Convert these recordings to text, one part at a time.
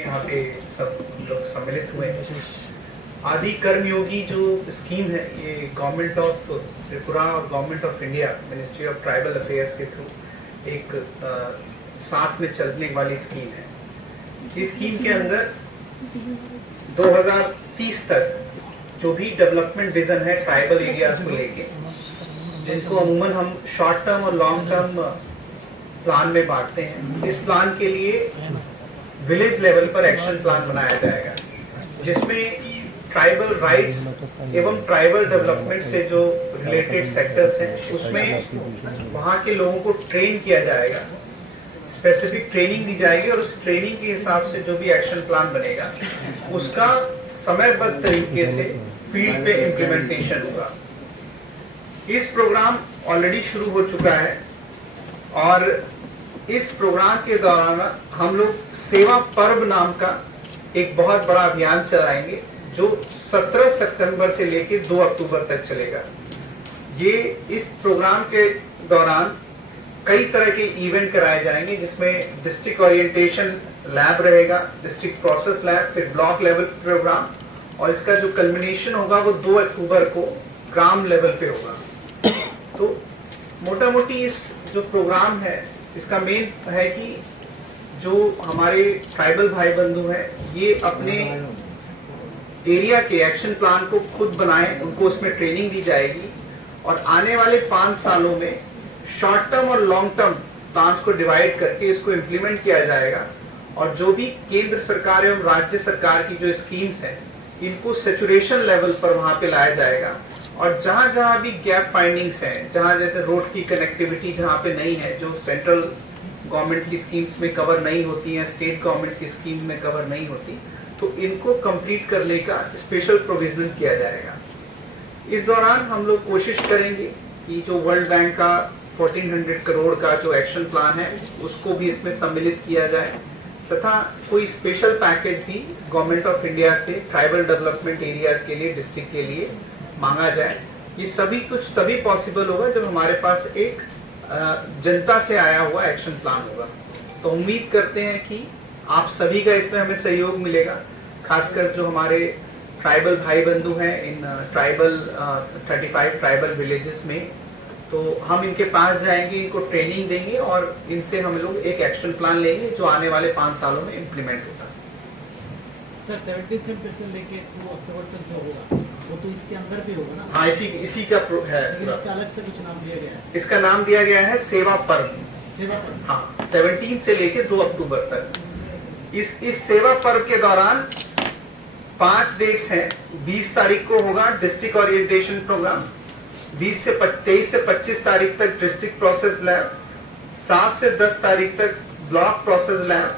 यहाँ पे सब लोग सम्मिलित हुए हैं। आदि कर्मयोगी जो स्कीम है ये गवर्नमेंट ऑफ त्रिपुरा और government of India ministry of tribal affairs के थ्रू एक साथ में चलने वाली स्कीम है। इस स्कीम के अंदर 2030 तक जो भी डेवलपमेंट विजन है ट्राइबल एरियाज को लेके, जिनको अमूमन हम शॉर्ट टर्म और लॉन्ग टर्म प्लान में बांटते हैं, इस प्लान के लिए विलेज लेवल पर एक्शन प्लान बनाया जाएगा, जिसमें ट्राइबल राइट्स एवं ट्राइबल डेवलपमेंट से जो रिलेटेड सेक्टर्स हैं उसमें वहाँ के लोगों को ट्रेन किया जाएगा, स्पेसिफिक ट्रेनिंग दी जाएगी और उस ट्रेनिंग के हिसाब से जो भी एक्शन प्लान बनेगा उसका समयबद्ध तरीके से फील्ड पे इम्प्लीमेंटेशन होगा। इस प्रोग्राम ऑलरेडी शुरू हो चुका है और इस प्रोग्राम के दौरान हम लोग सेवा पर्व नाम का एक बहुत बड़ा अभियान चलाएंगे जो 17 सितंबर से लेकर 2 अक्टूबर तक चलेगा। ये इस प्रोग्राम के दौरान कई तरह के इवेंट कराए जाएंगे, जिसमें डिस्ट्रिक्ट ओरिएंटेशन लैब रहेगा, डिस्ट्रिक्ट प्रोसेस लैब, फिर ब्लॉक लेवल प्रोग्राम, और इसका जो कल्मिनेशन होगा वो 2 अक्टूबर को ग्राम लेवल पे होगा। तो मोटा मोटी इस जो प्रोग्राम है इसका मेन है कि जो हमारे ट्राइबल भाई बंधु हैं ये अपने एरिया के एक्शन प्लान को खुद बनाएं, उनको उसमें ट्रेनिंग दी जाएगी और आने वाले 5 सालों में शॉर्ट टर्म और लॉन्ग टर्म प्लान्स को डिवाइड करके इसको इम्प्लीमेंट किया जाएगा और जो भी केंद्र सरकार एवं राज्य सरकार की जो स्कीम्स हैं इनको सेचुरेशन लेवल पर वहां पे लाया जाएगा और जहां जहां भी गैप फाइंडिंग्स हैं, जहां जैसे रोड की कनेक्टिविटी जहां पे नहीं है, जो सेंट्रल गवर्नमेंट की स्कीम्स में कवर नहीं होती है, स्टेट गवर्नमेंट की स्कीम में कवर नहीं होती, तो इनको कंप्लीट करने का स्पेशल प्रोविजन किया जाएगा। इस दौरान हम लोग कोशिश करेंगे कि जो वर्ल्ड बैंक का 1400 करोड़ का जो एक्शन प्लान है उसको भी इसमें सम्मिलित किया जाए तथा कोई स्पेशल पैकेज भी गवर्नमेंट ऑफ इंडिया से ट्राइबल डेवलपमेंट एरियाज के लिए, डिस्ट्रिक्ट के लिए मांगा जाए। ये सभी कुछ तभी पॉसिबल होगा जब हमारे पास एक जनता से आया हुआ एक्शन प्लान होगा। तो उम्मीद करते हैं कि आप सभी का इसमें हमें सहयोग मिलेगा, खासकर जो हमारे ट्राइबल भाई बंधु हैं इन 35 ट्राइबल विलेजेस में। तो हम इनके पास जाएंगे, इनको ट्रेनिंग देंगे और इनसे हम लोग एक एक्शन प्लान लेंगे जो आने वाले 5 सालों में इम्प्लीमेंट होगा। सर 17 सितंबर से लेके 2 अक्टूबर तक जो होगा वो तो इसके अंदर भी होगा ना? हाँ, इसी का है। इसका अलग से कुछ नाम दिया गया है? इसका नाम दिया गया है सेवा पर्व। सेवा पर्व, हाँ, 17 से लेके 2 अक्टूबर तक। इस सेवा पर्व के दौरान 5 डेट्स हैं। 20 तारीख को होगा डिस्ट्रिक्ट ओरिएंटेशन प्रोग्राम, 23 से 25 तारीख तक डिस्ट्रिक्ट प्रोसेस लैब, 7 से 10 तारीख तक ब्लॉक प्रोसेस लैब,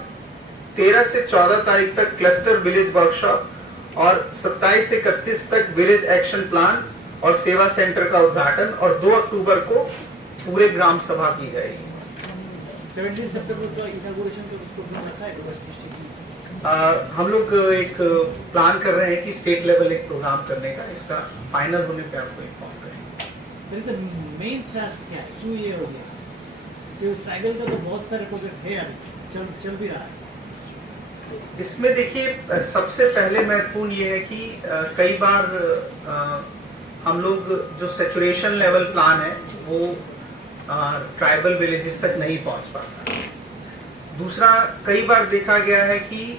13 से 14 तारीख तक क्लस्टर विलेज वर्कशॉप और 27 से 31 तक विलेज एक्शन प्लान और सेवा सेंटर का उद्घाटन और 2 अक्टूबर को पूरे ग्राम सभा की जाएगी। 17 सितंबर को इनॉग्रेशन तो उसको भी रखा है डिस्ट्रिक्ट। हम लोग एक प्लान कर रहे हैं कि स्टेट लेवल एक प्रोग्राम करने का, इसका फाइनल होने पे आपको इन्फॉर्म करेंगे। मेन टास्क क्या है? क्यों ये हो गया? क्योंकि ट्राइबल का तो बहुत सारे प्रोजेक्ट है, अभी चल भी रहा है। इसमें देखिए सबसे पहले महत्वपूर्ण ये है कि कई बार हम लोग जो सेचुरेशन लेवल प्लान है वो ट्राइबल विलेजेस तक नहीं पहुंच पाता। दूसरा, कई बार देखा गया है कि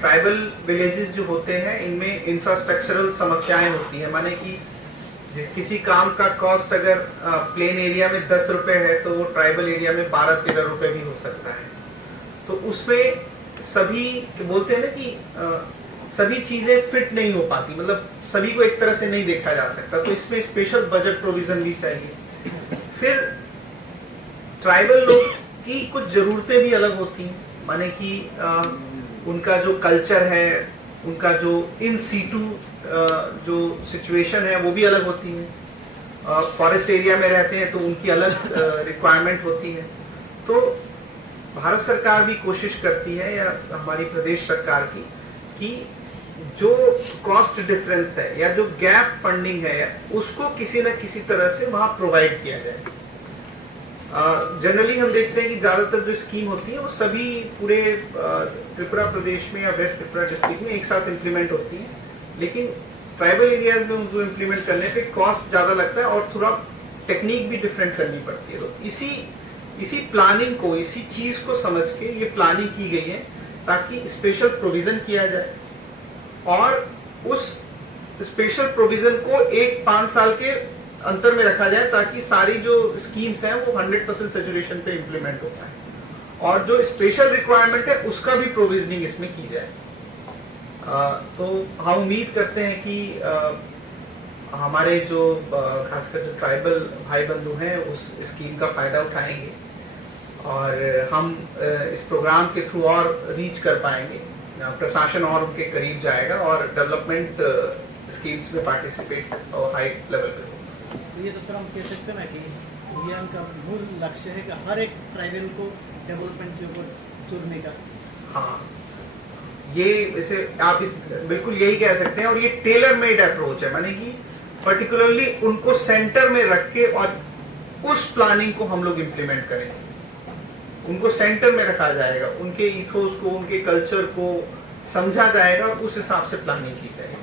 ट्राइबल विलेजेस जो होते हैं इनमें इंफ्रास्ट्रक्चरल समस्याएं होती है, माने कि किसी काम का कॉस्ट अगर प्लेन एरिया में 10 रुपए है तो वो ट्राइबल एरिया में 12-13 रुपए भी हो सकता है। तो उसमें सभी बोलते हैं ना कि सभी चीजें फिट नहीं हो पाती, मतलब सभी को एक तरह से नहीं देखा जा सकता, तो इसमें स्पेशल बजट प्रोविजन भी चाहिए। फिर ट्राइबल लोग की कुछ जरूरतें भी अलग होती हैं, माने कि उनका जो कल्चर है, उनका जो इन सीटू जो सिचुएशन है वो भी अलग होती है। फॉरेस्ट एरिया में रहते हैं तो उनकी अलग रिक्वायरमेंट होती है। तो भारत सरकार भी कोशिश करती है, या हमारी प्रदेश सरकार की, कि जो कॉस्ट डिफरेंस है या जो गैप फंडिंग है उसको किसी न किसी तरह से वहां प्रोवाइड किया जाए। जनरली हम देखते हैं कि ज़्यादातर जो स्कीम होती है वो सभी पूरे त्रिपुरा प्रदेश में या वेस्ट त्रिपुरा डिस्ट्रिक्ट में एक साथ इम्प्लीमेंट होती है, लेकिन ट्राइबल एरियाज में उनको इम्प्लीमेंट करने पे कॉस्ट ज़्यादा लगता है और थोड़ा टेक्निक भी डिफरेंट करनी पड़ती है। तो इसी प्लानिंग को, इसी चीज़ को समझ के ये प्लानिंग की गई है ताकि स्पेशल प्रोविज़न किया जाए और उस स्पेशल प्रोविज़न को 1-5 साल के अंतर में रखा जाए ताकि सारी जो स्कीम्स हैं वो 100% सैचुरेशन पे इम्प्लीमेंट होता है और जो स्पेशल रिक्वायरमेंट है उसका भी प्रोविजनिंग इसमें की जाए। तो हम उम्मीद करते हैं कि हमारे जो खासकर जो ट्राइबल भाई बंधु हैं उस स्कीम का फ़ायदा उठाएंगे और हम इस प्रोग्राम के थ्रू और रीच कर पाएंगे, प्रशासन और उनके करीब जाएगा और डेवलपमेंट स्कीम्स में पार्टिसिपेट और हाई लेवल पे होगा। तो ये तो सर हम कह सकते हैं ना कि अभियान का मूल लक्ष्य है कि हर एक ट्राइबल को डेवलपमेंट के ऊपर जुड़ने का। हाँ, ये वैसे आप बिल्कुल यही कह सकते हैं और ये टेलर मेड अप्रोच है, माने कि पर्टिकुलरली उनको सेंटर में रख के और उस प्लानिंग को हम लोग इम्प्लीमेंट करेंगे, उनको सेंटर में रखा जाएगा, उनके इथोस को, उनके कल्चर को समझा जाएगा, उस हिसाब से प्लानिंग की जाएगी।